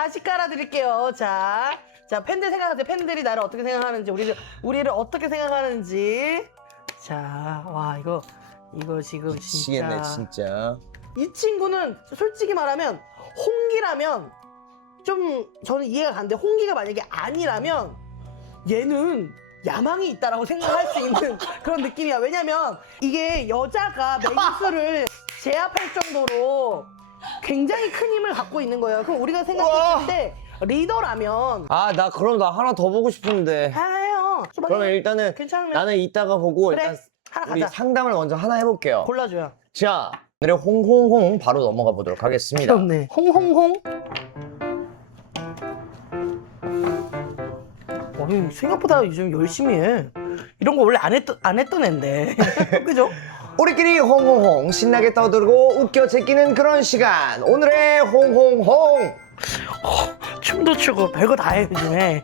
다시 깔아드릴게요. 자, 팬들 생각하세요. 팬들이 나를 어떻게 생각하는지, 우리를 어떻게 생각하는지. 자, 와, 이거 지금 진짜. 미치겠네 진짜. 이 친구는 솔직히 말하면 홍기라면 좀 저는 이해가 가는데, 홍기가 만약에 아니라면 얘는 야망이 있다라고 생각할 수 있는 그런 느낌이야. 왜냐면 이게 여자가 메이스를 제압할 정도로 굉장히 큰 힘을 갖고 있는 거예요. 그럼 우리가 생각했을 때 리더라면 아, 나 그럼 나 하나 더 보고 싶은데. 해요. 그러면 일단은 괜찮으면 나는 이따가 보고 그래, 일단 하나 우리 가자. 상담을 먼저 하나 해볼게요. 골라줘요. 자, 오늘의 홍홍홍 바로 넘어가 보도록 하겠습니다. 귀엽네. 홍홍홍. 생각보다 요즘 열심히 해. 이런 거 원래 안 했던 앤데. 그죠? 우리끼리 홍홍홍 신나게 떠들고 웃겨 제끼는 그런 시간. 오늘의 홍홍홍. 춤도 추고 별거 다 해 요즘에.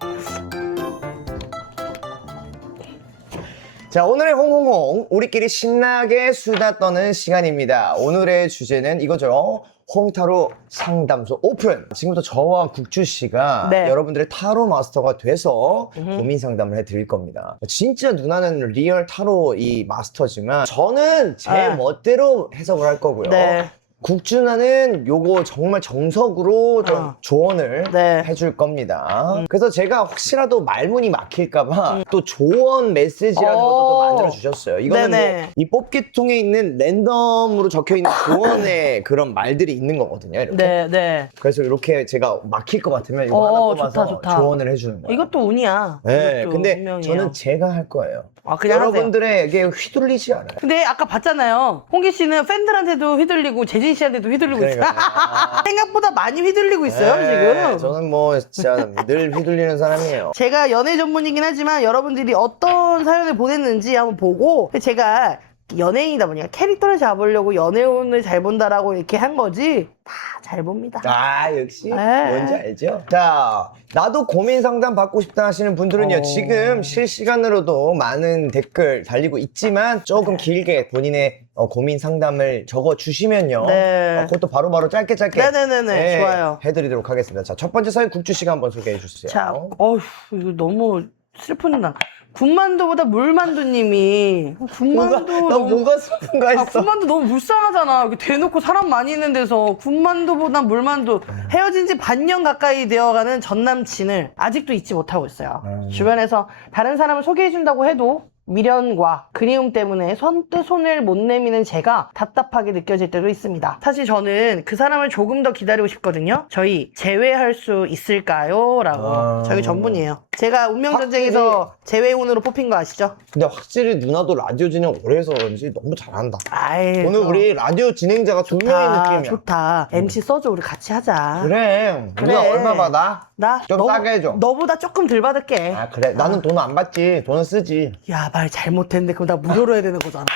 자, 오늘의 홍홍홍 우리끼리 신나게 수다 떠는 시간입니다. 오늘의 주제는 이거죠. 홍타로 상담소 오픈. 지금부터 저와 국주 씨가 네. 여러분들의 타로 마스터가 돼서 고민 상담을 해드릴 겁니다. 진짜 누나는 리얼 타로 이 마스터지만 저는 제 네. 멋대로 해석을 할 거고요. 네. 국주나는 요거 정말 정석으로 좀 조언을 네. 해줄 겁니다. 그래서 제가 혹시라도 말문이 막힐까봐 또 조언 메시지라는 것도 또 만들어 주셨어요. 이거는 네네. 뭐 이 뽑기통에 있는 랜덤으로 적혀 있는 조언의 그런 말들이 있는 거거든요. 이렇게. 네, 네. 그래서 이렇게 제가 막힐 것 같으면 이거 하나 뽑아서 좋다. 조언을 해주는 거예요. 이것도 운이야. 네, 이것도 근데 운명이에요. 저는 제가 할 거예요. 아, 그냥 하세요. 여러분들에게 휘둘리지 않아요. 근데 아까 봤잖아요. 홍기 씨는 팬들한테도 휘둘리고 재진 씨한테도 휘둘리고 있어요. 그러니까요. 생각보다 많이 휘둘리고 있어요, 네, 지금. 저는 뭐 진짜 늘 휘둘리는 사람이에요. 제가 연애 전문이긴 하지만 여러분들이 어떤 사연을 보냈는지 한번 보고, 제가 연예인이다 보니까 캐릭터를 잡으려고 연애운을 잘 본다라고 이렇게 한 거지 다 잘 봅니다. 아, 역시 네. 뭔지 알죠? 자, 나도 고민 상담 받고 싶다 하시는 분들은요, 지금 실시간으로도 많은 댓글 달리고 있지만 조금 길게 본인의 고민 상담을 적어 주시면요. 네. 그것도 바로바로 짧게 네네네네. 좋아요. 해드리도록 하겠습니다. 자, 첫 번째 사연 국주 씨가 한번 소개해 주세요. 자, 어휴, 이거 너무 슬픈다. 군만두보다 물만두님이 군만두 나 너무 뭐가 슬픈가 했어. 군만두 너무 불쌍하잖아. 이렇게 대놓고 사람 많이 있는 데서 군만두보다 물만두. 헤어진 지 반년 가까이 되어가는 전 남친을 아직도 잊지 못하고 있어요. 주변에서 다른 사람을 소개해준다고 해도 미련과 그리움 때문에 선뜻 손을 못 내미는 제가 답답하게 느껴질 때도 있습니다. 사실 저는 그 사람을 조금 더 기다리고 싶거든요. 저희 재회할 수 있을까요? 라고. 저희 전문이에요. 제가 운명전쟁에서 재회운으로 뽑힌 거 아시죠? 근데 확실히 누나도 라디오 진행 오래 해서 그런지 너무 잘한다. 아이, 오늘 또. 우리 라디오 진행자가 두 명의 느낌이야. 좋다. MC 써줘. 우리 같이 하자. 그래. 누나 그래. 얼마 받아? 나 좀 싸게 해줘. 너보다 조금 덜 받을게. 아, 그래. 나는 돈 안 받지. 돈은 쓰지. 야, 말 잘못했는데 그럼 나 무료로 해야 되는 거잖아.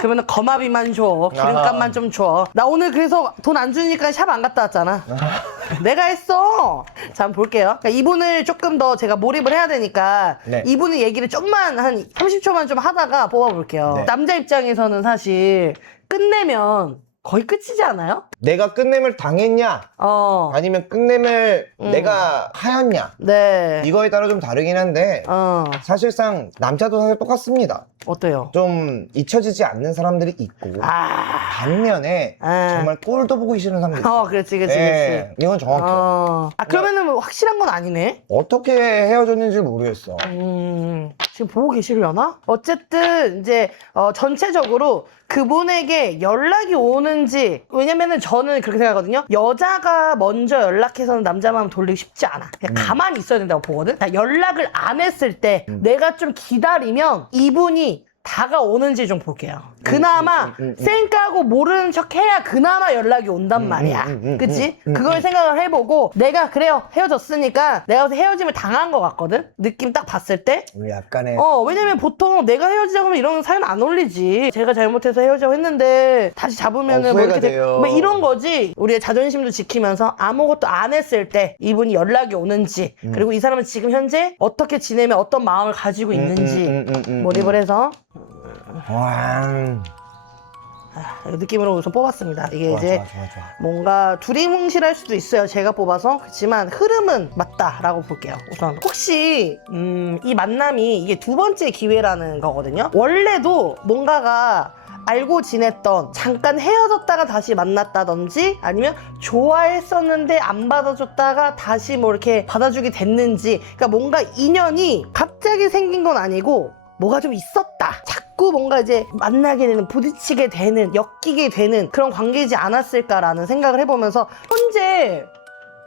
그러면 거마비만 줘. 기름값만 좀 줘. 나 오늘 그래서 돈 안 주니까 샵 안 갔다 왔잖아. 내가 했어. 자, 한번 볼게요. 그러니까 이분을 조금 더 제가 몰입을 해야 되니까 네. 이분의 얘기를 좀만 한 30초만 좀 하다가 뽑아볼게요. 네. 남자 입장에서는 사실 끝내면 거의 끝이지 않아요? 내가 끝냄을 당했냐? 아니면 끝냄을 내가 하였냐? 네. 이거에 따라 좀 다르긴 한데 사실상 남자도 사실 똑같습니다. 어때요? 좀 잊혀지지 않는 사람들이 있고 반면에 정말 꼴도 보기 싫은 사람들이 있어요. 그렇지. 네, 이건 정확해요. 그러면은 뭐 확실한 건 아니네? 어떻게 헤어졌는지 모르겠어. 지금 보고 계시려나? 어쨌든 이제 전체적으로 그분에게 연락이 오는지, 왜냐면은 저는 그렇게 생각하거든요. 여자가 먼저 연락해서는 남자 마음 돌리기 쉽지 않아. 그냥 가만히 있어야 된다고 보거든. 연락을 안 했을 때 내가 좀 기다리면 이분이 다가오는지 좀 볼게요. 그나마 쌩까고 모르는 척 해야 그나마 연락이 온단 말이야. 그치? 그걸 생각을 해보고 내가 그래요 헤어졌으니까 내가 헤어짐을 당한 것 같거든? 느낌 딱 봤을 때. 우리 약간의 왜냐면 보통 내가 헤어지자고 하면 이런 사연 안 올리지. 제가 잘못해서 헤어지자고 했는데 다시 잡으면은 뭐 후회가 이렇게 돼요. 뭐 이런 거지. 우리의 자존심도 지키면서 아무것도 안 했을 때 이분이 연락이 오는지, 그리고 이 사람은 지금 현재 어떻게 지내면 어떤 마음을 가지고 있는지 몰입을 해서. 느낌으로 우선 뽑았습니다. 이게 좋아, 이제 좋아, 좋아, 좋아. 뭔가 두리뭉실할 수도 있어요. 제가 뽑아서. 그렇지만 흐름은 맞다라고 볼게요. 우선 혹시 이 만남이 이게 두 번째 기회라는 거거든요. 원래도 뭔가가 알고 지냈던, 잠깐 헤어졌다가 다시 만났다든지, 아니면 좋아했었는데 안 받아줬다가 다시 뭐 이렇게 받아주게 됐는지, 그러니까 뭔가 인연이 갑자기 생긴 건 아니고 뭐가 좀 있었다. 자꾸 뭔가 이제 만나게 되는, 부딪히게 되는, 엮이게 되는 그런 관계이지 않았을까라는 생각을 해보면서 현재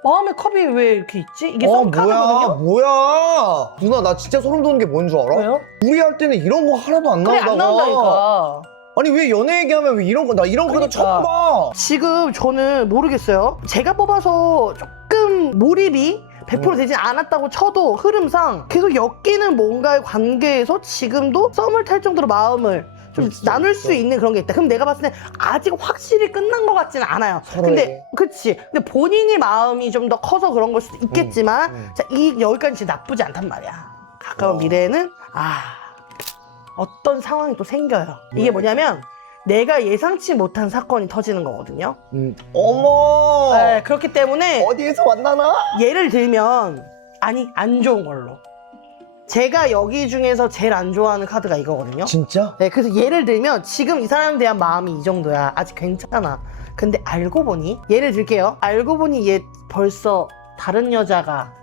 마음의 컵이 왜 이렇게 있지? 이게 썸카드거든요? 뭐야. 누나, 나 진짜 소름 돋는 게 뭔 줄 알아? 왜요? 우리 할 때는 이런 거 하나도 안 그래 나오다가. 안 나온다니까. 아니, 왜 연애 얘기하면 왜 이런 거, 나 이런 카드 그러니까. 처음 봐. 지금 저는 모르겠어요. 제가 뽑아서 조금 몰입이 100% 되진 않았다고 쳐도 흐름상 계속 엮이는 뭔가의 관계에서 지금도 썸을 탈 정도로 마음을 좀 있어, 나눌 있어. 수 있는 그런 게 있다. 그럼 내가 봤을 때 아직 확실히 끝난 것 같지는 않아요. 서로에게. 근데 그치. 근데 본인이 마음이 좀 더 커서 그런 걸 수도 있겠지만 자, 여기까지 진짜 나쁘지 않단 말이야. 가까운 미래에는 어떤 상황이 또 생겨요. 이게 뭐냐면 내가 예상치 못한 사건이 터지는 거거든요. 어머. 네, 그렇기 때문에 어디에서 만나나? 예를 들면 안 좋은 걸로. 제가 여기 중에서 제일 안 좋아하는 카드가 이거거든요. 진짜? 네, 그래서 예를 들면 지금 이 사람에 대한 마음이 이 정도야. 아직 괜찮아. 근데 알고 보니, 예를 들게요. 알고 보니 얘 벌써 다른 여자가,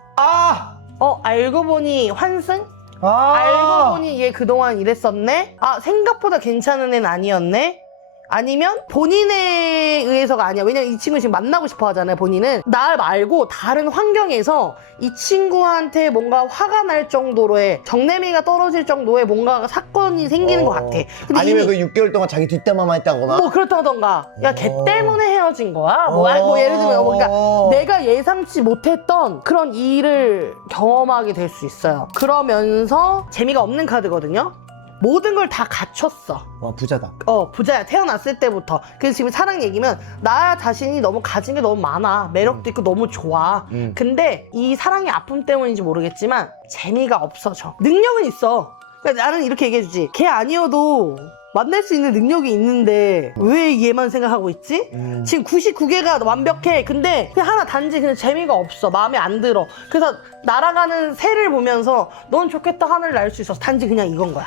알고 보니 환승? 알고 보니 얘 그동안 이랬었네? 생각보다 괜찮은 애는 아니었네? 아니면 본인에 의해서가 아니야. 왜냐면 이 친구 지금 만나고 싶어 하잖아요. 본인은 날 말고 다른 환경에서 이 친구한테 뭔가 화가 날 정도로의, 정내미가 떨어질 정도의 뭔가 사건이 생기는 것 같아. 근데 아니면 이미 그 6개월 동안 자기 뒷담화만 했다거나? 뭐 그렇다던가, 야 걔 때문에 헤어진 거야? 뭐 예를 들면 뭔가 내가 예상치 못했던 그런 일을 경험하게 될 수 있어요. 그러면서 재미가 없는 카드거든요. 모든 걸 다 갖췄어. 와, 부자다. 부자야. 태어났을 때부터. 그래서 지금 사랑 얘기면 나 자신이 너무 가진 게 너무 많아. 매력도 있고 너무 좋아. 근데 이 사랑의 아픔 때문인지 모르겠지만 재미가 없어져. 능력은 있어. 그러니까 나는 이렇게 얘기해주지. 걔 아니어도 만날 수 있는 능력이 있는데 왜 얘만 생각하고 있지? 지금 99개가 완벽해. 근데 그냥 하나 단지 그냥 재미가 없어. 마음에 안 들어. 그래서 날아가는 새를 보면서 넌 좋겠다 하늘 날 수 있어서 단지 그냥 이건 거야.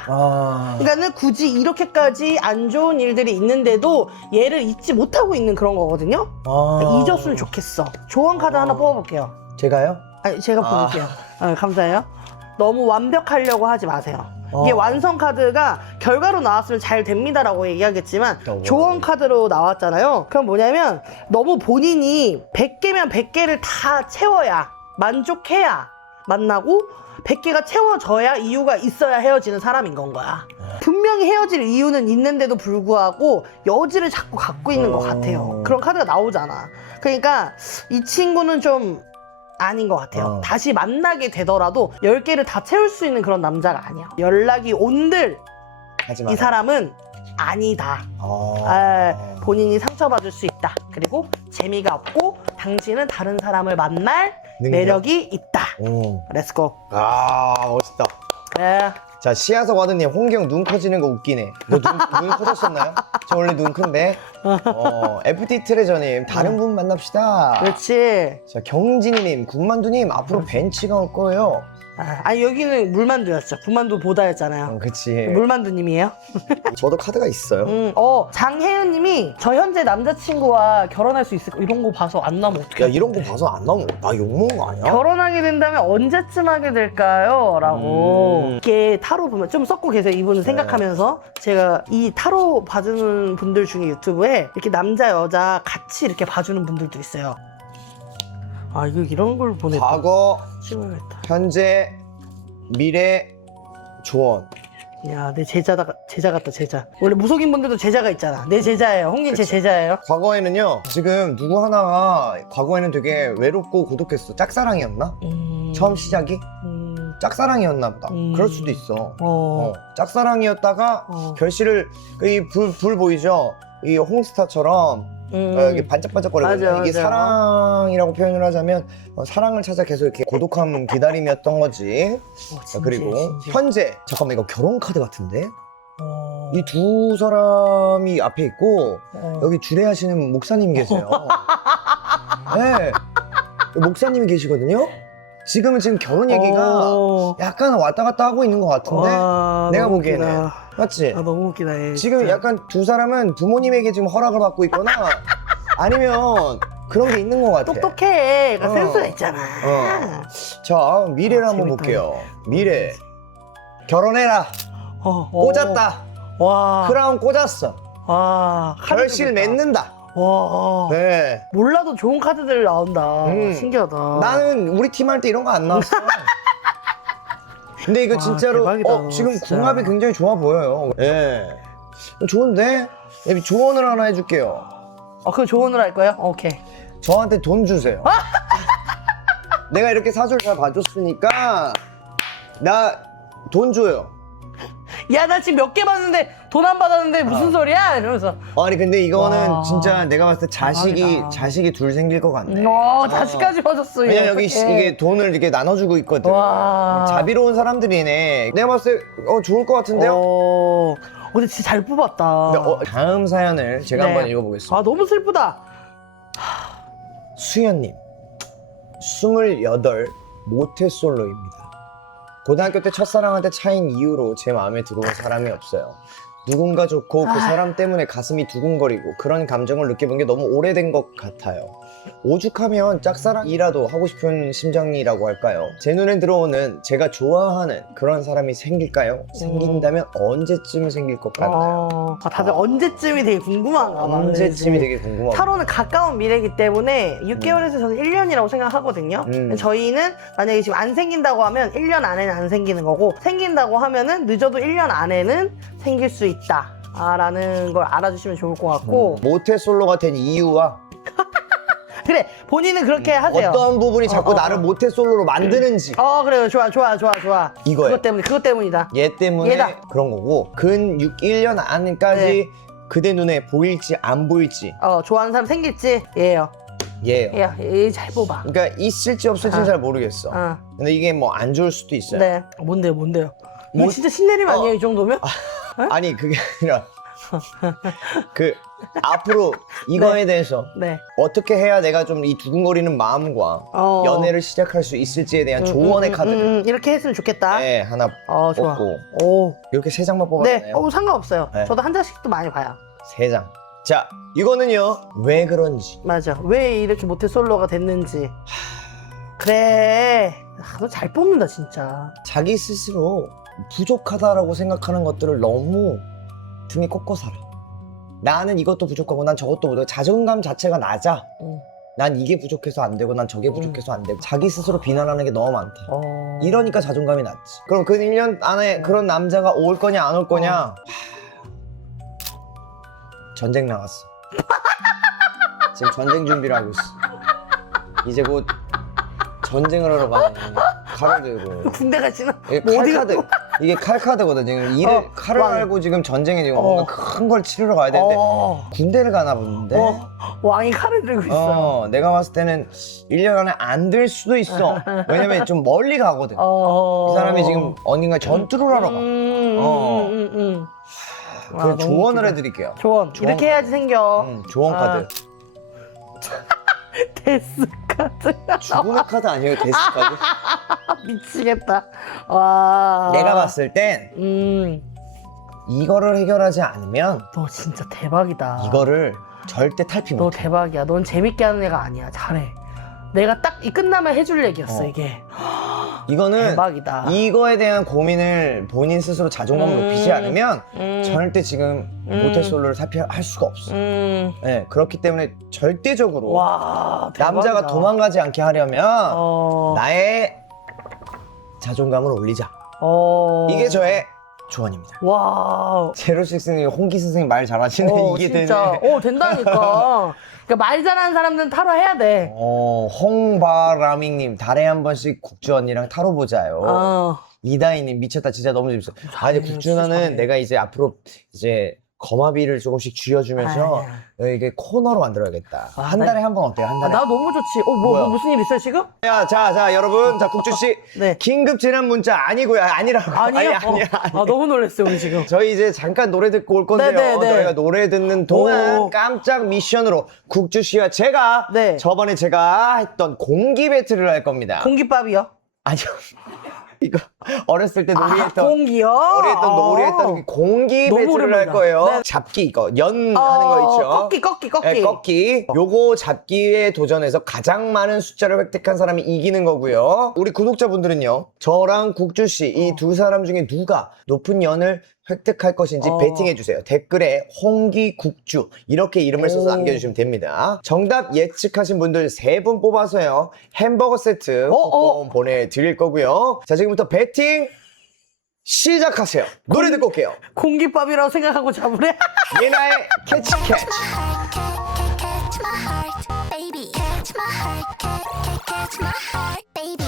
그러니까는 굳이 이렇게까지 안 좋은 일들이 있는데도 얘를 잊지 못하고 있는 그런 거거든요. 잊었으면 좋겠어. 조언 카드 하나 뽑아볼게요. 제가요? 아니, 제가 뽑을게요. 감사해요. 너무 완벽하려고 하지 마세요. 이게 완성 카드가 결과로 나왔으면 잘 됩니다라고 얘기하겠지만 조언 카드로 나왔잖아요. 그럼 뭐냐면 너무 본인이 100개면 100개를 다 채워야, 만족해야 만나고 100개가 채워져야 이유가 있어야 헤어지는 사람인 건 거야. 분명히 헤어질 이유는 있는데도 불구하고 여지를 자꾸 갖고 있는 것 같아요. 그런 카드가 나오잖아. 그러니까 이 친구는 좀 아닌 것 같아요. 다시 만나게 되더라도 10개를 다 채울 수 있는 그런 남자가 아니야. 연락이 온들 이 사람은 아니다. 본인이 상처받을 수 있다. 그리고 재미가 없고 당신은 다른 사람을 만날 매력이 있다. 렛츠고. 멋있다. 그래. 자, 시아석 와드님, 홍경 눈 커지는 거 웃기네. 너 눈 커졌었나요? 저 원래 눈 큰데. FT 트레저님, 다른 분 만납시다. 그렇지. 자, 경진이님, 군만두님, 앞으로 벤치가 올 거예요. 아니 여기는 물만두였죠. 군만두 보다였잖아요. 그치. 물만두님이에요? 저도 카드가 있어요. 장혜은님이 저 현재 남자친구와 결혼할 수 있을까? 이런 거 봐서 안 나면 어떡해? 야, 이런 거 봐서 안 나오면 나 욕먹은 거 아니야? 결혼하게 된다면 언제쯤 하게 될까요? 라고. 이게 타로 보면 좀 썩고 계세요. 이분은 생각하면서. 제가 이 타로 봐주는 분들 중에 유튜브에 이렇게 남자 여자 같이 이렇게 봐주는 분들도 있어요. 이거 이런 걸 보냈다. 과거, 찍어야겠다. 현재, 미래, 조언. 야, 내 제자 같다, 제자. 원래 무속인 분들도 제자가 있잖아. 내 제자예요. 홍긴 제 제자예요. 과거에는요, 지금 누구 하나가 과거에는 되게 외롭고 고독했어. 짝사랑이었나? 처음 시작이? 짝사랑이었나 보다. 그럴 수도 있어. 짝사랑이었다가 결실을, 불 보이죠? 이 홍스타처럼 이게 반짝반짝거리거든요. 맞아, 이게 맞아. 사랑이라고 표현을 하자면 사랑을 찾아 계속 이렇게 고독한 기다림이었던 거지. 자, 그리고 현재, 잠깐만, 이거 결혼 카드 같은데? 이 두 사람이 앞에 있고 어. 여기 주례하시는 목사님 계세요. 네. 목사님이 계시거든요. 지금 결혼 얘기가 약간 왔다 갔다 하고 있는 것 같은데 와, 내가 너무 보기에는 웃기다. 맞지? 아, 너무 웃기다. 얘, 지금 진짜. 약간 두 사람은 부모님에게 지금 허락을 받고 있거나 아니면 그런 게 있는 것 같아. 똑똑해. 그러니까 어. 센스가 있잖아. 자, 미래를 아, 한번 재밌다. 볼게요. 미래. 결혼해라. 꽂았다. 와. 크라운 꽂았어. 와. 결실 카드 맺는다. 와. 네. 몰라도 좋은 카드들 나온다. 신기하다. 나는 우리 팀 할 때 이런 거 안 나왔어. 근데 이거 와, 진짜로 대박이다, 지금 진짜. 궁합이 굉장히 좋아 보여요. 예. 좋은데? 조언을 하나 해줄게요. 그거 조언을 할 거예요? 오케이. 저한테 돈 주세요. 내가 이렇게 사주를 잘 봐줬으니까 나 돈 줘요. 야, 나 지금 몇 개 받았는데 돈 안 받았는데 무슨 소리야? 이러면서. 아니 근데 이거는 와. 진짜 내가 봤을 때 대박이다. 자식이 둘 생길 것 같네. 자식까지 받았어. 왜냐면 여기 어떡해. 이게 돈을 이렇게 나눠주고 있거든. 와. 자비로운 사람들이네. 내가 봤을 때 좋을 것 같은데요? 근데 진짜 잘 뽑았다. 근데 다음 사연을 제가 네. 한번 읽어보겠습니다. 아, 너무 슬프다. 수연님, 28 모태솔로입니다. 고등학교 때 첫사랑한테 차인 이후로 제 마음에 들어온 사람이 없어요. 누군가 좋고 그 사람 때문에 가슴이 두근거리고 그런 감정을 느껴본 게 너무 오래된 것 같아요. 오죽하면 짝사랑이라도 하고 싶은 심정이라고 할까요? 제 눈에 들어오는 제가 좋아하는 그런 사람이 생길까요? 생긴다면 언제쯤 생길 것 같나요? 다들 언제쯤이 되게 궁금한가 봐. 언제쯤이 되게 궁금합니다. 타로는 가까운 미래이기 때문에 6개월에서 저는 1년이라고 생각하거든요. 저희는 만약에 지금 안 생긴다고 하면 1년 안에는 안 생기는 거고, 생긴다고 하면은 늦어도 1년 안에는 생길 수 있다 라는 걸 알아주시면 좋을 것 같고. 모태솔로가 된 이유와 그래, 본인은 그렇게 하세요. 어떤 부분이 자꾸 나를 모태솔로로 만드는지 그래요. 좋아. 이거예요. 그것 때문이다. 얘 때문에 얘다. 그런 거고 근 1년 안까지 네. 그대 눈에 보일지 안 보일지 좋아하는 사람 생길지 얘예요. 얘예요. 얘 잘 뽑아. 그러니까 있을지 없을지는 잘 모르겠어. 근데 이게 뭐 안 좋을 수도 있어요. 네. 뭔데요? 이거 뭐- 진짜 신내림 아니에요, 이 정도면? 아니 그게 아니라 그 앞으로 이거에 대해서 네. 어떻게 해야 내가 좀 이 두근거리는 마음과 연애를 시작할 수 있을지에 대한 조언의 카드를 이렇게 했으면 좋겠다. 네, 하나 좋아. 뽑고 이렇게 3장만 네. 뽑았네요. 상관없어요. 네. 저도 한 장씩도 많이 봐요. 3장. 자, 이거는요. 왜 그런지. 맞아. 왜 이렇게 모태솔로가 됐는지. 그래. 너 잘 뽑는다, 진짜. 자기 스스로 부족하다라고 생각하는 것들을 너무 등에 꽂고 살아. 나는 이것도 부족하고 난 저것도 부족하고 자존감 자체가 낮아. 난 이게 부족해서 안 되고 난 저게 부족해서 안 되고 자기 스스로 비난하는 게 너무 많다. 이러니까 자존감이 낮지. 그럼 그 1년 안에 그런 남자가 올 거냐 안 올 거냐? 전쟁 나갔어. 지금 전쟁 준비를 하고 있어. 이제 곧 전쟁을 하러 가는 칼을 들고. 군대 가시나? 이게 뭐 어디 칼카드. 가고? 이게 칼카드거든. 지금 칼을 왕. 알고 지금 전쟁에 지금 뭔가 큰 걸 치르러 가야 되는데 군대를 가나 보는데. 왕이 칼을 들고 있어. 내가 봤을 때는 1년 안에 안 될 수도 있어. 왜냐면 좀 멀리 가거든. 이 사람이 지금 어딘가 전투를 하러 가. 그 조언을 해드릴게요. 조언. 이렇게 해야지 생겨. 조언 카드. 데스 카드. 죽음의 카드 아니에요? 데스 카드? 미치겠다. 와. 내가 봤을 땐 이거를 해결하지 않으면 너 진짜 대박이다. 이거를 절대 탈피 너 못해. 대박이야. 넌 재밌게 하는 애가 아니야. 잘해. 내가 딱 이 끝나면 해줄 얘기였어, 이게. 이거는 대박이다. 이거에 대한 고민을 본인 스스로 자존감을 높이지 않으면 절대 지금 모태솔로를 탈피할 수가 없어. 네, 그렇기 때문에 절대적으로 와, 대박이다. 남자가 도망가지 않게 하려면 나의 자존감을 올리자. 이게 저의 조언입니다. 와. 제로식스님, 홍기 선생님 말 잘하시네. 이게 진짜. 되네. 된다니까. 그러니까 말 잘하는 사람들은 타로 해야 돼. 홍바라밍님, 달에 한 번씩 국주 언니랑 타로 보자요. 이다희님, 미쳤다. 진짜 너무 재밌어. 아니, 국주 누나는 내가 이제 앞으로 이제 거마비를 조금씩 쥐어주면서 이게 코너로 만들어야겠다. 한 달에 한 번 어때요? 한 달에? 나 너무 좋지. 뭐 무슨 일 있어요 지금? 자, 여러분. 자, 국주씨. 네. 긴급 재난 문자 아니고요. 아니라고. 아니에요? 아니야. 너무 놀랐어요 오늘 지금. 저희 이제 잠깐 노래 듣고 올 건데요. 네네네. 저희가 노래 듣는 동안 오. 깜짝 미션으로 국주씨와 제가 네. 저번에 제가 했던 공기 배틀을 할 겁니다. 공깃밥이요? 아니요. 이거 어렸을 때 놀이했던 공기요? 놀이했던 공기 너무 배틀을 할 오랜만이다. 거예요. 네. 잡기 이거 하는 거 있죠. 꺾기. 네, 꺾기. 요거 잡기에 도전해서 가장 많은 숫자를 획득한 사람이 이기는 거고요. 우리 구독자분들은요. 저랑 국주 씨 이 두 사람 중에 누가 높은 연을 획득할 것인지 배팅해 주세요. 댓글에 홍기 국주 이렇게 이름을 써서 남겨주시면 됩니다. 정답 예측하신 분들 3분 뽑아서요. 햄버거 세트 쿠폰 보내드릴 거고요. 자, 지금부터 배팅 시작하세요. 노래 듣고 올게요. 공깃밥이라고 생각하고 잡으래? 예나의 캐치 캐치. Catch my heart, baby. Catch my heart, catch my heart, baby.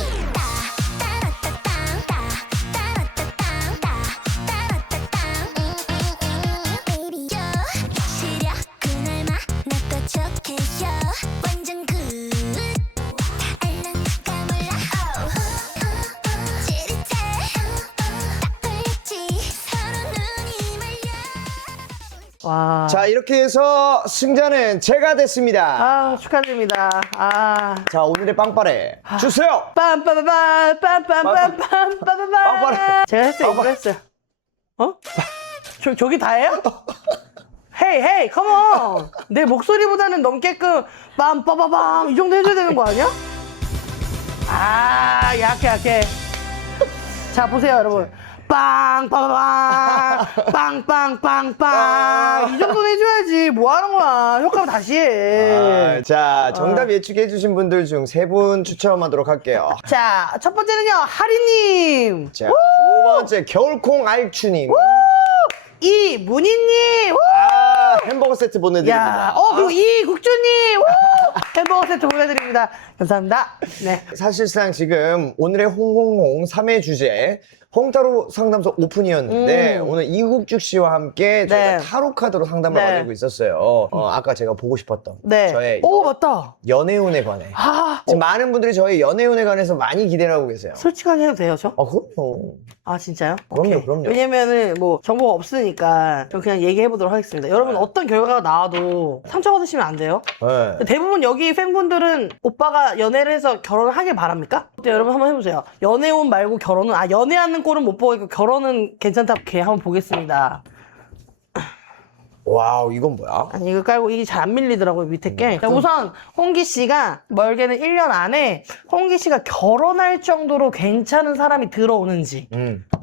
Baby, 시려 그날 만났던 척해요. 완전 good. 다 알랑가 몰라. 지릿해. 딱 걸렸지. 서로 눈이 말려. 와. 자, 이렇게 해서 승자는 제가 됐습니다. 축하드립니다. 자, 오늘의 빵빠레 주세요. 빰빠바밤 빵빠레. 제가 했어요. 이거 했어요. 저기 다예요? 헤이 컴온. 내 목소리보다는 넘게끔 빰빠바밤 이 정도 해줘야 되는 거 아니야? 약해. 자, 보세요 여러분. 빵빠바밤 이 정도는 해줘야지. 뭐 하는 거야. 효과음 다시 해. 자, 정답 예측해주신 분들 중 3분 추첨하도록 할게요. 자, 첫 번째는요, 하리님. 자, 두 번째 겨울콩 알추님. 이문희님. 햄버거 세트 보내드립니다. 그리고 이국주님. 햄버거 세트 보내드립니다. 감사합니다. 네. 사실상 지금 오늘의 홍홍홍 3회 주제 홍타로 상담소 오픈이었는데 오늘 이국주 씨와 함께 저희가 네. 타로 카드로 상담을 네. 가지고 있었어요. 아까 제가 보고 싶었던 네. 저의 맞다. 연애운에 관해. 지금 많은 분들이 저의 연애운에 관해서 많이 기대를 하고 계세요. 솔직하게 해도 돼요, 저? 그럼요. 진짜요? 그럼요, 오케이. 그럼요. 왜냐면은 뭐 정보가 없으니까 저 그냥 얘기해보도록 하겠습니다. 여러분 어떤 결과가 나와도 상처받으시면 안 돼요. 네. 대부분 여기 팬분들은 오빠가 연애를 해서 결혼을 하길 바랍니까? 근데 여러분 한번 해보세요. 연애운 말고 결혼은 연애하는 꼴은 못 보겠고 결혼은 괜찮다. 오케이, 한번 보겠습니다. 와우, 이건 뭐야? 아니, 이거 깔고 이게 잘 안 밀리더라고요, 밑에 게. 자, 우선 홍기 씨가 멀게는 1년 안에 홍기 씨가 결혼할 정도로 괜찮은 사람이 들어오는지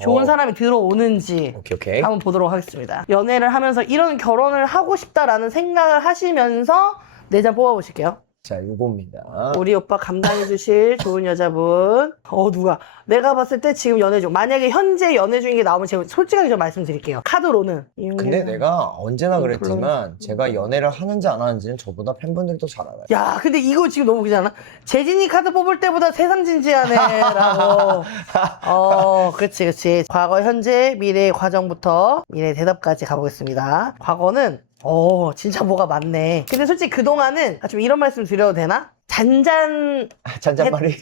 좋은 사람이 들어오는지 오케이. 한번 보도록 하겠습니다. 연애를 하면서 이런 결혼을 하고 싶다라는 생각을 하시면서 4장 뽑아보실게요. 자, 요겁니다. 우리 오빠 감당해 주실 좋은 여자분. 누가? 내가 봤을 때 지금 연애 중. 만약에 현재 연애 중인 게 나오면 제가 솔직하게 좀 말씀드릴게요. 카드로는. 근데 내가 언제나 그랬지만 제가 연애를 하는지 안 하는지는 저보다 팬분들이 더 잘 알아요. 야, 근데 이거 지금 너무 웃기지 않아? 재진이 카드 뽑을 때보다 세상 진지하네, 라고. 그치. 과거, 현재, 미래의 과정부터 미래의 대답까지 가보겠습니다. 과거는, 진짜 뭐가 많네. 근데 솔직히 그동안은, 좀 이런 말씀 드려도 되나? 잔잔말이.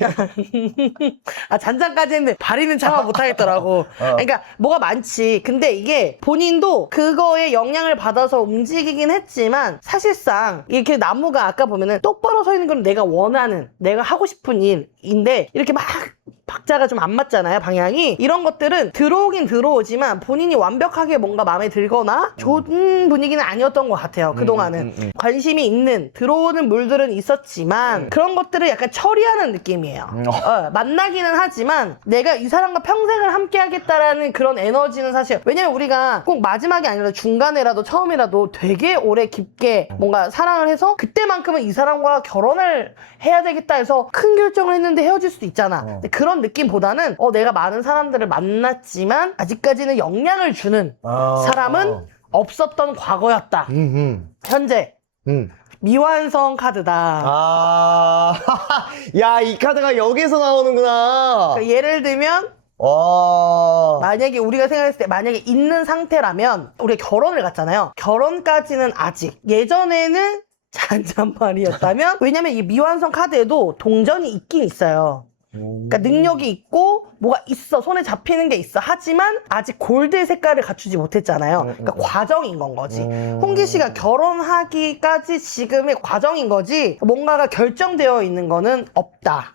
잔잔까지 했는데 발휘는 참아 못하겠더라고. 그러니까 뭐가 많지. 근데 이게 본인도 그거에 영향을 받아서 움직이긴 했지만 사실상 이렇게 나무가 아까 보면은 똑바로 서 있는 건 내가 원하는, 내가 하고 싶은 일인데 이렇게 막 박자가 좀 안 맞잖아요, 방향이. 이런 것들은 들어오긴 들어오지만 본인이 완벽하게 뭔가 마음에 들거나 좋은 분위기는 아니었던 것 같아요, 그동안은. 관심이 있는, 들어오는 물들은 있었지만 그런 것들을 약간 처리하는 느낌이에요. 만나기는 하지만 내가 이 사람과 평생을 함께 하겠다라는 그런 에너지는 사실, 왜냐면 우리가 꼭 마지막이 아니라 중간에라도 처음이라도 되게 오래 깊게 뭔가 사랑을 해서 그때만큼은 이 사람과 결혼을 해야 되겠다 해서 큰 결정을 했는데 헤어질 수도 있잖아. 근데 그런 느낌보다는 내가 많은 사람들을 만났지만 아직까지는 영향을 주는 사람은 없었던 과거였다. 현재 미완성 카드다. 야, 이 카드가 여기서 나오는구나. 그러니까 예를 들면 만약에 우리가 생각했을 때 만약에 있는 상태라면 우리가 결혼을 갔잖아요. 결혼까지는 아직. 예전에는 잔잔말이었다면 왜냐면 이 미완성 카드에도 동전이 있긴 있어요. 그러니까 능력이 있고 뭐가 있어, 손에 잡히는 게 있어. 하지만 아직 골드 색깔을 갖추지 못했잖아요. 그러니까 과정인 건 거지. 홍기 씨가 결혼하기까지 지금의 과정인 거지 뭔가가 결정되어 있는 거는 없다.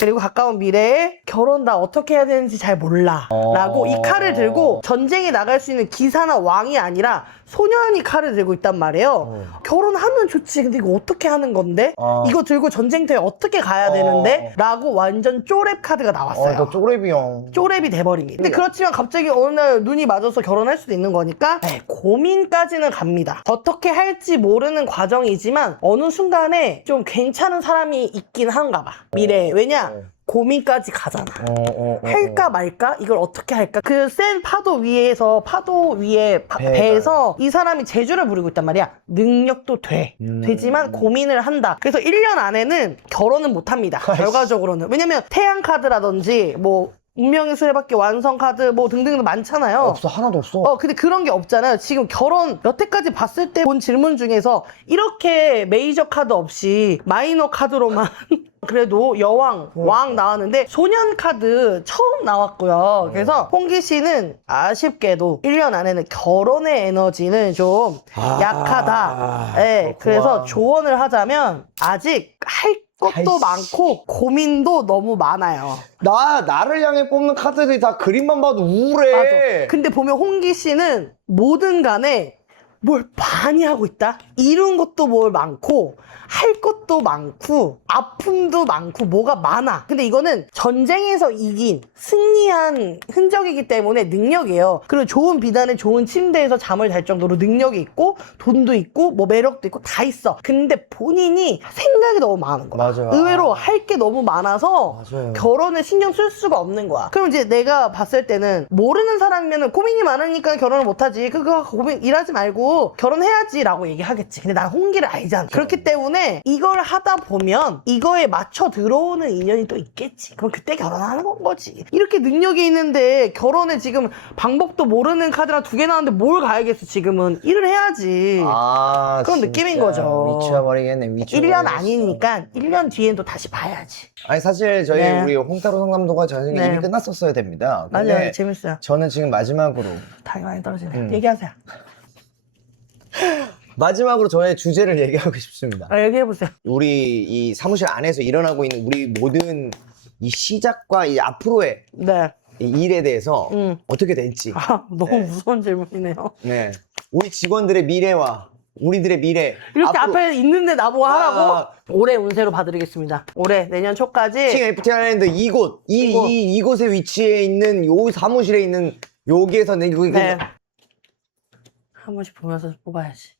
그리고 가까운 미래에 결혼 나 어떻게 해야 되는지 잘 몰라 라고 이 칼을 들고 전쟁에 나갈 수 있는 기사나 왕이 아니라 소년이 칼을 들고 있단 말이에요. 결혼하면 좋지. 근데 이거 어떻게 하는 건데? 이거 들고 전쟁터에 어떻게 가야 되는데? 라고 완전 쪼렙 카드가 나왔어요. 너 쪼렙이요. 쪼렙이 돼버립니다. 근데 그렇지만 갑자기 어느 날 눈이 맞아서 결혼할 수도 있는 거니까 고민까지는 갑니다. 어떻게 할지 모르는 과정이지만 어느 순간에 좀 괜찮은 사람이 있긴 한가 봐. 미래에. 왜냐? 고민까지 가잖아. 할까 말까? 이걸 어떻게 할까? 그 센 파도 위에서 파도 위에 배에서 이 사람이 재주를 부리고 있단 말이야. 능력도 되지만 고민을 한다. 그래서 1년 안에는 결혼은 못 합니다. 결과적으로는. 왜냐면 태양 카드라든지 뭐 운명의 수레바퀴 완성 카드 뭐 등등 많잖아요. 없어, 하나도 없어. 근데 그런 게 없잖아요. 지금 결혼 여태까지 봤을 때 본 질문 중에서 이렇게 메이저 카드 없이 마이너 카드로만 그래도 여왕, 왕 나왔는데 소년 카드 처음 나왔고요. 그래서 홍기 씨는 아쉽게도 1년 안에는 결혼의 에너지는 좀 약하다. 네, 그래서 조언을 하자면 아직 할 것도 많고 고민도 너무 많아요. 나를 향해 뽑는 카드들이 다 그림만 봐도 우울해. 맞아. 근데 보면 홍기 씨는 뭐든 간에 뭘 많이 하고 있다? 이룬 것도 뭘 많고 할 것도 많고 아픔도 많고 뭐가 많아. 근데 이거는 전쟁에서 이긴 승리한 흔적이기 때문에 능력이에요. 그리고 좋은 비단에 좋은 침대에서 잠을 잘 정도로 능력이 있고 돈도 있고 뭐 매력도 있고 다 있어. 근데 본인이 생각이 너무 많은 거야. 맞아요. 의외로 할 게 너무 많아서 맞아요. 결혼을 신경 쓸 수가 없는 거야. 그럼 이제 내가 봤을 때는 모르는 사람이면 고민이 많으니까 결혼을 못하지. 그거 고민 일하지 말고 결혼해야지 라고 얘기하겠지. 근데 난 홍기를 알잖아. 그렇기 때문에 이걸 하다 보면 이거에 맞춰 들어오는 인연이 또 있겠지. 그럼 그때 결혼하는 건 거지. 이렇게 능력이 있는데 결혼에 지금 방법도 모르는 카드랑 2개 나왔는데 뭘 가야겠어. 지금은 일을 해야지. 그런 느낌인 거죠. 미쳐버리겠네. 1년 아니니까 1년 뒤엔 또 다시 봐야지. 아니 사실 저희 네. 우리 홍타로 상담도가 전생에 네. 이미 끝났었어야 됩니다. 근데 맞아요. 재밌어요. 저는 지금 마지막으로 당이 많이 떨어지네. 얘기하세요. 마지막으로 저의 주제를 얘기하고 싶습니다. 얘기해보세요. 우리 이 사무실 안에서 일어나고 있는 우리 모든 이 시작과 이 앞으로의 네. 이 일에 대해서 어떻게 될지. 너무 무서운 질문이네요. 네. 우리 직원들의 미래와 우리들의 미래. 이렇게 앞으로 앞에 있는데 나보고 하라고? 아. 올해 운세로 봐드리겠습니다. 올해 내년 초까지 칭 FT 아일랜드 이곳에 위치해 있는 요 사무실에 있는 여기에서 내 여기 네. 한 번씩 보면서 뽑아야지.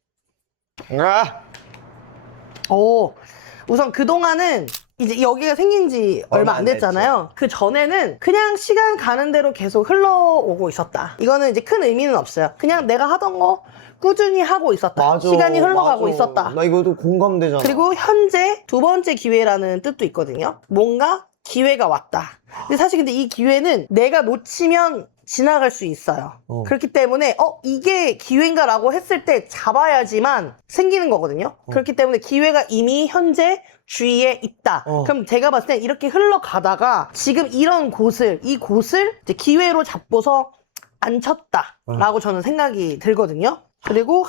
우선 그동안은 이제 여기가 생긴 지 얼마 안 됐잖아요. 그 전에는 그냥 시간 가는 대로 계속 흘러오고 있었다. 이거는 이제 큰 의미는 없어요. 그냥 내가 하던 거 꾸준히 하고 있었다. 맞아, 시간이 흘러가고 맞아. 있었다. 나 이것도 공감되잖아. 그리고 현재 2번째 기회라는 뜻도 있거든요. 뭔가 기회가 왔다. 근데 사실 근데 이 기회는 내가 놓치면 지나갈 수 있어요. 그렇기 때문에 이게 기회인가 라고 했을 때 잡아야지만 생기는 거거든요. 그렇기 때문에 기회가 이미 현재 주위에 있다. 그럼 제가 봤을 때 이렇게 흘러가다가 지금 이런 이 곳을 이제 기회로 잡고서 안 쳤다 라고 저는 생각이 들거든요. 그리고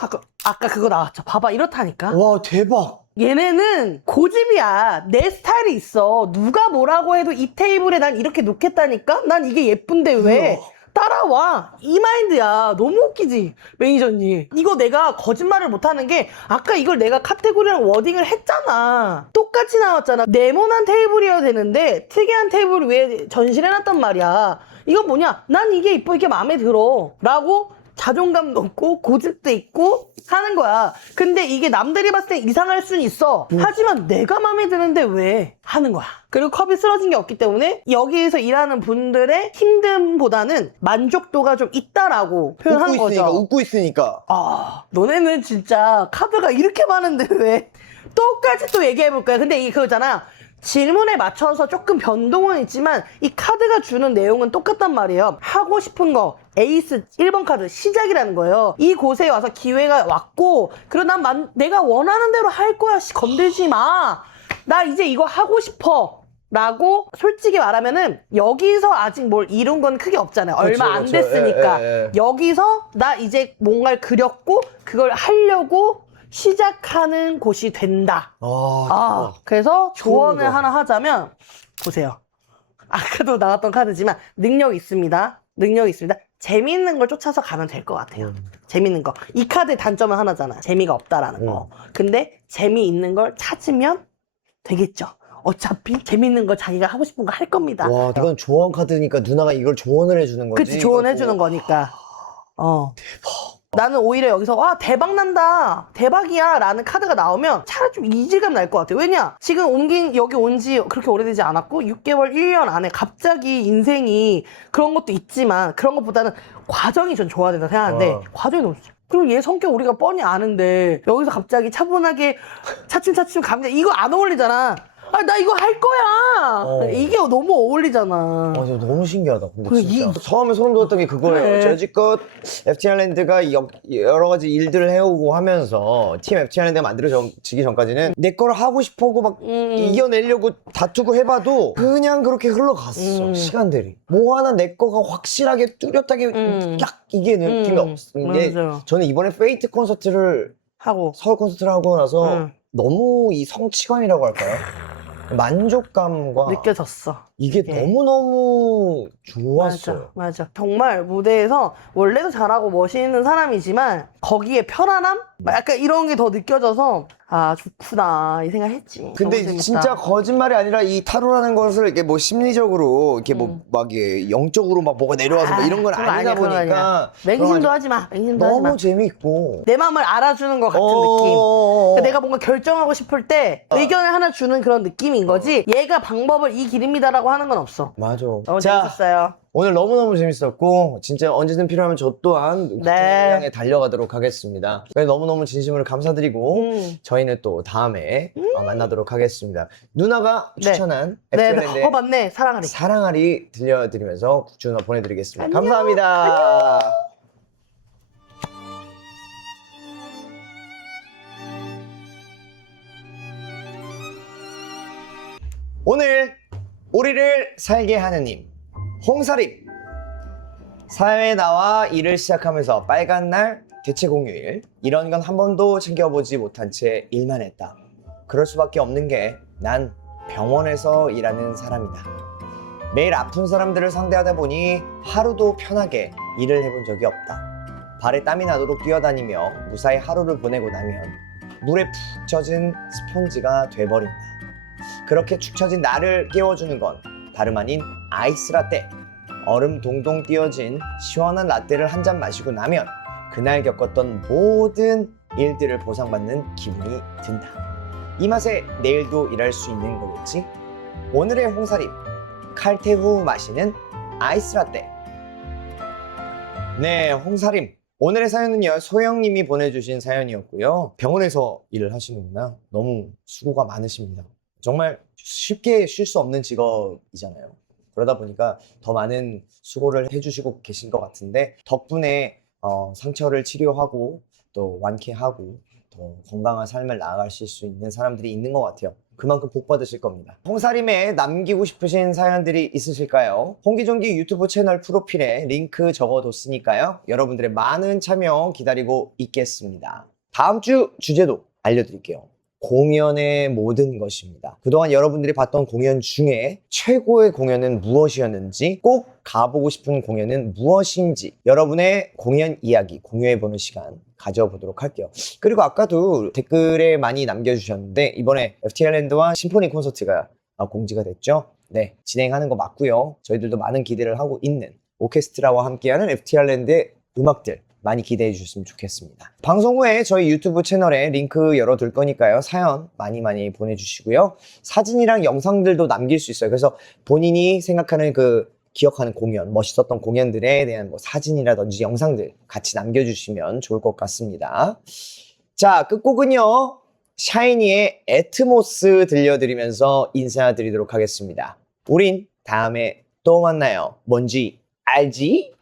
아까 그거 나왔죠. 봐봐, 이렇다니까. 와, 대박. 얘네는 고집이야. 내 스타일이 있어. 누가 뭐라고 해도 이 테이블에 난 이렇게 놓겠다니까? 난 이게 예쁜데 왜? 따라와. 이 마인드야. 너무 웃기지, 매니저님. 이거 내가 거짓말을 못하는 게 아까 이걸 내가 카테고리랑 워딩을 했잖아. 똑같이 나왔잖아. 네모난 테이블이어야 되는데 특이한 테이블 위에 전시해놨단 말이야. 이거 뭐냐? 난 이게 이뻐, 이게 마음에 들어 라고 자존감도 없고 고집도 있고 하는 거야. 근데 이게 남들이 봤을 때 이상할 순 있어. 하지만 내가 마음에 드는데 왜? 하는 거야. 그리고 컵이 쓰러진 게 없기 때문에 여기에서 일하는 분들의 힘듦보다는 만족도가 좀 있다라고 표현한 거죠. 웃고 있으니까. 너네는 진짜 카드가 이렇게 많은데 왜? 똑같이 또 얘기해볼 거야. 근데 이게 그거잖아. 질문에 맞춰서 조금 변동은 있지만 이 카드가 주는 내용은 똑같단 말이에요. 하고 싶은 거 에이스 1번 카드 시작이라는 거예요. 이 곳에 와서 기회가 왔고 그리고 내가 원하는 대로 할 거야. 건들지 마. 나 이제 이거 하고 싶어. 라고 솔직히 말하면은 여기서 아직 뭘 이룬 건 크게 없잖아요. 얼마 안 됐으니까. 여기서 나 이제 뭔가를 그렸고 그걸 하려고 시작하는 곳이 된다. 그래서 조언을 좋은 거. 하나 하자면 보세요. 아까도 나왔던 카드지만 능력이 있습니다. 능력이 있습니다. 재미있는 걸 쫓아서 가면 될 것 같아요. 재미있는 거. 이 카드의 단점은 하나잖아요. 재미가 없다라는 거. 근데 재미있는 걸 찾으면 되겠죠. 어차피 재밌는 거 자기가 하고 싶은 거 할 겁니다. 와, 이건 조언 카드니까 누나가 이걸 조언을 해주는 거지. 그치, 조언해주는 거니까. 나는 오히려 여기서 와 대박 난다 대박이야 라는 카드가 나오면 차라리 좀 이질감 날 것 같아요. 왜냐 지금 여기 온 지 그렇게 오래되지 않았고 6개월 1년 안에 갑자기 인생이 그런 것도 있지만 그런 것보다는 과정이 전 좋아야 된다 생각하는데 과정이 너무 그리고 얘 성격 우리가 뻔히 아는데 여기서 갑자기 차분하게 차츰차츰 감자 이거 안 어울리잖아. 아, 나 이거 할 거야. 이게 너무 어울리잖아. 저 너무 신기하다. 근데 그래, 진짜 처음에 소름 돋았던 게 그거예요. 그래. 여지껏 FT 아일랜드가 여러 가지 일들을 해오고 하면서 팀 FT 아일랜드가 만들어지기 전까지는 내 거를 하고 싶어고 막 이겨내려고 다투고 해봐도 그냥 그렇게 흘러갔어. 시간들이. 뭐 하나 내 거가 확실하게 뚜렷하게 딱 이게 느낌이 없는데 맞아요. 저는 이번에 페이트 콘서트를 하고 서울 콘서트를 하고 나서 너무 이 성취감이라고 할까요? 만족감과 느껴졌어. 이게 예. 너무너무 좋았어요. 맞아. 정말 무대에서 원래도 잘하고 멋있는 사람이지만 거기에 편안함? 약간 이런 게 더 느껴져서 아 좋구나 이 생각했지. 근데 너무 재밌다. 진짜 거짓말이 아니라 이 타로라는 것을 이렇게 뭐 심리적으로 이렇게 뭐 막 영적으로 막 뭐가 내려와서 뭐 이런 건 그건 아니다 아니야, 그건 보니까 맹신도 하지 마. 맹신도 하지 마. 너무 재밌고 내 마음을 알아주는 것 같은 느낌. 그러니까 내가 뭔가 결정하고 싶을 때 의견을 하나 주는 그런 느낌인 거지. 얘가 방법을 이 길입니다라고 하는 건 없어. 맞아. 너무 자, 재밌었어요. 오늘 너무너무 재밌었고 진짜 언제든 필요하면 저 또한 네. 향해 달려가도록 하겠습니다. 너무너무 진심으로 감사드리고 저희는 또 다음에 만나도록 하겠습니다. 누나가 추천한 네, FTL랜드의 맞네. 사랑하리. 사랑아리 들려드리면서 국주 누나 보내드리겠습니다. 안녕. 감사합니다. 오늘 우리를 살게 하는 힘 홍사림. 사회에 나와 일을 시작하면서 빨간 날, 대체 공휴일 이런 건 한 번도 챙겨보지 못한 채 일만 했다. 그럴 수밖에 없는 게 난 병원에서 일하는 사람이다. 매일 아픈 사람들을 상대하다 보니 하루도 편하게 일을 해본 적이 없다. 발에 땀이 나도록 뛰어다니며 무사히 하루를 보내고 나면 물에 푹 젖은 스펀지가 돼버린다. 그렇게 축 처진 나를 깨워주는 건 다름 아닌 아이스 라떼. 얼음 동동 띄어진 시원한 라떼를 한 잔 마시고 나면 그날 겪었던 모든 일들을 보상받는 기분이 든다. 이 맛에 내일도 일할 수 있는 거겠지? 오늘의 홍사림, 칼퇴 후 마시는 아이스 라떼. 네, 홍사림. 오늘의 사연은요, 소영님이 보내주신 사연이었고요. 병원에서 일을 하시는구나. 너무 수고가 많으십니다. 정말 쉽게 쉴 수 없는 직업이잖아요. 그러다 보니까 더 많은 수고를 해주시고 계신 것 같은데 덕분에 상처를 치료하고 또 완쾌하고 더 건강한 삶을 나아가실 수 있는 사람들이 있는 것 같아요. 그만큼 복 받으실 겁니다. 홍사림에 남기고 싶으신 사연들이 있으실까요? 홍기종기 유튜브 채널 프로필에 링크 적어뒀으니까요. 여러분들의 많은 참여 기다리고 있겠습니다. 다음 주 주제도 알려드릴게요. 공연의 모든 것입니다. 그동안 여러분들이 봤던 공연 중에 최고의 공연은 무엇이었는지, 꼭 가보고 싶은 공연은 무엇인지 여러분의 공연 이야기 공유해보는 시간 가져보도록 할게요. 그리고 아까도 댓글에 많이 남겨주셨는데 이번에 FT 아일랜드와 심포니 콘서트가 공지가 됐죠. 네, 진행하는 거 맞고요. 저희들도 많은 기대를 하고 있는 오케스트라와 함께하는 FT 아일랜드의 음악들 많이 기대해 주셨으면 좋겠습니다. 방송 후에 저희 유튜브 채널에 링크 열어둘 거니까요. 사연 많이 보내주시고요. 사진이랑 영상들도 남길 수 있어요. 그래서 본인이 생각하는 기억하는 공연, 멋있었던 공연들에 대한 사진이라든지 영상들 같이 남겨주시면 좋을 것 같습니다. 자, 끝곡은요. 샤이니의 애트모스 들려드리면서 인사드리도록 하겠습니다. 우린 다음에 또 만나요. 뭔지 알지?